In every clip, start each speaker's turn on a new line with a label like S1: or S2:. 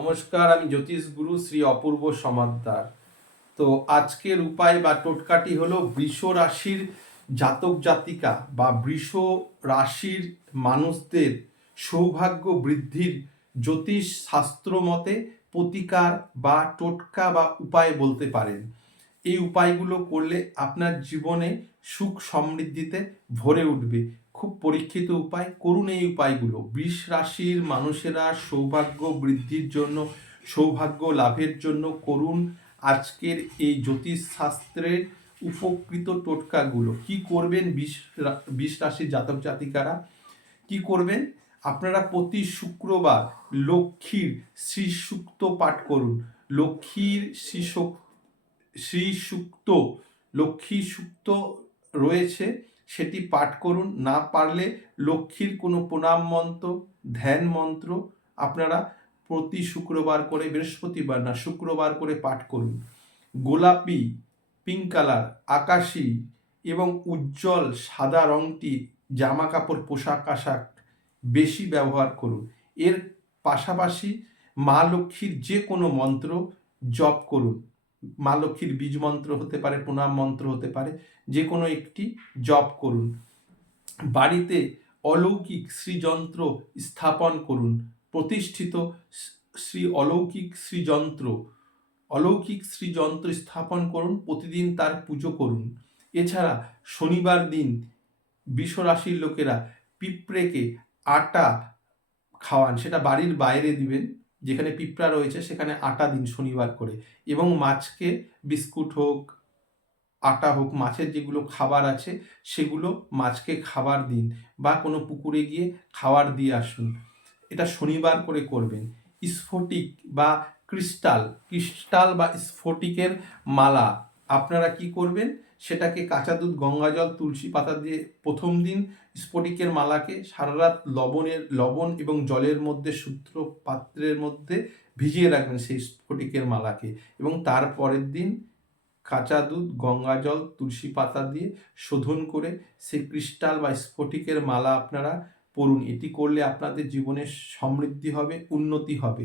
S1: নমস্কার, আমি জ্যোতিষ গুরু শ্রী অপূর্ব সমাদ্দার তো আজকের উপায় বা টোটকাটি হলো বৃষ রাশির জাতক জাতিকা বা বৃষ রাশির মানুষদের সৌভাগ্য বৃদ্ধির জ্যোতিষ শাস্ত্র মতে প্রতিকার বা টোটকা বা উপায় বলতে পারেন। এই উপায়গুলো করলে আপনার জীবনে সুখ সমৃদ্ধিতে ভরে উঠবে। খুব পরীক্ষিত উপায়, করুন এই উপায়গুলো। বৃষ রাশির মানুষেরা সৌভাগ্য বৃদ্ধির জন্য, সৌভাগ্য লাভের জন্য করুন আজকের এই জ্যোতিষ শাস্ত্রের উপকৃত টোটকাগুলো। কি করবেন বিষ বিষ রাশির জাতক জাতিকারা? কি করবেন? আপনারা প্রতি শুক্রবার লক্ষ্মীর শ্রী সুক্ত পাঠ করুন। লক্ষ্মীর শ্রী শ্রী সুক্ত লক্ষ্মী সুক্ত রয়েছে। সেটি পাঠ করুন। না পারলে লক্ষ্মীর কোনো প্রণাম মন্ত্র, ধ্যান মন্ত্র আপনারা প্রতি শুক্রবার করে, বৃহস্পতিবার না, শুক্রবার করে পাঠ করুন। গোলাপি পিঙ্ক কালার আকাশি এবং উজ্জ্বল সাদা রংটি জামা কাপড় পোশাক, আশাক বেশি ব্যবহার করুন। এর পাশাপাশি মা লক্ষ্মীর যে কোনো মন্ত্র জপ করুন। মা লক্ষ্মীর বীজ মন্ত্র হতে পারে, প্রণাম মন্ত্র হতে পারে, যে কোনো একটি জপ করুন। বাড়িতে অলৌকিক শ্রীযন্ত্র স্থাপন করুন। প্রতিষ্ঠিত শ্রী অলৌকিক শ্রীযন্ত্র অলৌকিক শ্রীযন্ত্র স্থাপন করুন, প্রতিদিন তার পুজো করুন। এছাড়া শনিবার দিন বিশ্বরাশির লোকেরা পিঁপড়েকে আটা খাওয়ান, সেটা বাড়ির বাইরে দিবেন। যেখানে পিঁপড়া রয়েছে, সেখানে আটা দিন শনিবার করে। এবং মাছকে বিস্কুট হোক, আটা হোক, মাছের যেগুলো খাবার আছে, সেগুলো মাছকে খাবার দিন বা কোনো পুকুরে গিয়ে খাবার দিয়ে আসুন। এটা শনিবার করে করবেন। স্ফটিক বা ক্রিস্টাল ক্রিস্টাল বা স্ফটিকের মালা আপনারা কি করবেন? সেটাকে কাঁচা দুধ, গঙ্গা জল, তুলসী পাতা দিয়ে প্রথম দিন স্ফটিকের মালাকে সারা রাত লবণের, লবণ এবং জলের মধ্যে সূত্র পাত্রের মধ্যে ভিজিয়ে রাখবেন সেই স্ফটিকের মালাকে এবং তার পরের দিন কাঁচা দুধ, গঙ্গা জল, তুলসী পাতা দিয়ে শোধন করে সেই ক্রিস্টাল বা স্ফটিকের মালা আপনারা পড়ুন। এটি করলে আপনাদের জীবনে সমৃদ্ধি হবে, উন্নতি হবে।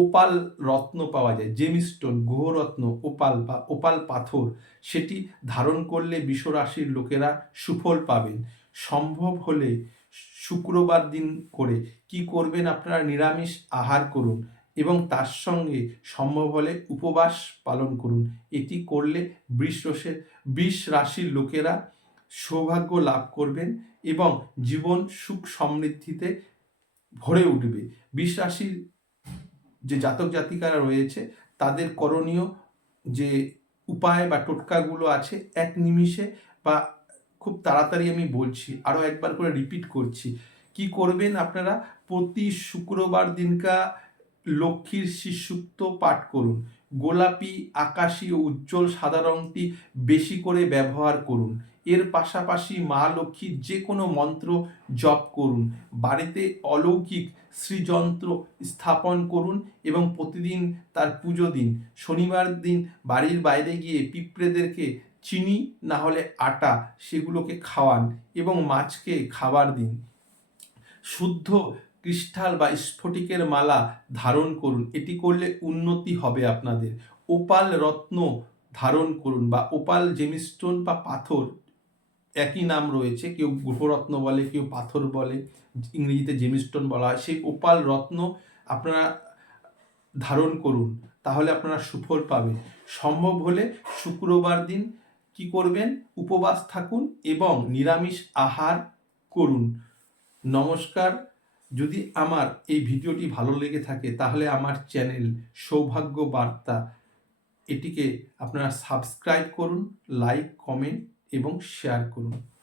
S1: ওপাল রত্ন পাওয়া যায় জেমিস্টোন গুহরত্ন, ওপাল বা ওপাল পাথর, সেটি ধারণ করলে বিশ্বরাশির লোকেরা সুফল পাবেন। সম্ভব হলে শুক্রবার দিন করে কি করবেন আপনারা নিরামিষ আহার করুন এবং তার সঙ্গে সম্ভব হলে উপবাস পালন করুন। এটি করলে বৃষ বৃষ রাশির লোকেরা সৌভাগ্য লাভ করবেন এবং জীবন সুখ সমৃদ্ধিতে ভরে উঠবে। বৃষ রাশির যে জাতক জাতিকারা রয়েছে, তাদের করণীয় যে উপায় বা টোটকাগুলো আছে, এক নিমিষে বা খুব তাড়াতাড়ি আমি বলছি, আরও একবার করে রিপিট করছি। কি করবেন আপনারা? প্রতি শুক্রবার দিনকা লক্ষ্মীর শিশুক্ত পাঠ করুন। গোলাপি, আকাশি ও উজ্জ্বল সাদা রংটি বেশি করে ব্যবহার করুন। এর পাশাপাশি মা লক্ষ্মীর যে কোনো মন্ত্র জপ করুন। বাড়িতে অলৌকিক শ্রীযন্ত্র স্থাপন করুন এবং প্রতিদিন তার পুজো দিন। শনিবার দিন বাড়ির বাইরে গিয়ে পিঁপড়েদেরকে চিনি, না হলে আটা সেগুলোকে খাওয়ান এবং মাছকে খাবার দিন। শুদ্ধ ক্রিস্টাল বা স্ফটিকের মালা ধারণ করুন। এটি করলে উন্নতি হবে আপনাদের। ওপাল রত্ন ধারণ করুন বা ওপাল জেমিস্টোন বা পাথর একই নাম রয়েছে, কেউ গ্রহরত্ন বলে, কেউ পাথর বলে, ইংরেজিতে জেমিস্টোন বলা হয়। সেই ওপাল রত্ন আপনারা ধারণ করুন, তাহলে আপনারা সুফল পাবেন। সম্ভব হলে শুক্রবার দিন কি করবেন? উপবাস থাকুন এবং নিরামিষ আহার করুন। নমস্কার। যদি আমার এই ভিডিওটি ভালো লেগে থাকে, তাহলে আমার চ্যানেল সৌভাগ্য বার্তা এটিকে আপনারা সাবস্ক্রাইব করুন, লাইক, কমেন্ট এবং শেয়ার করুন।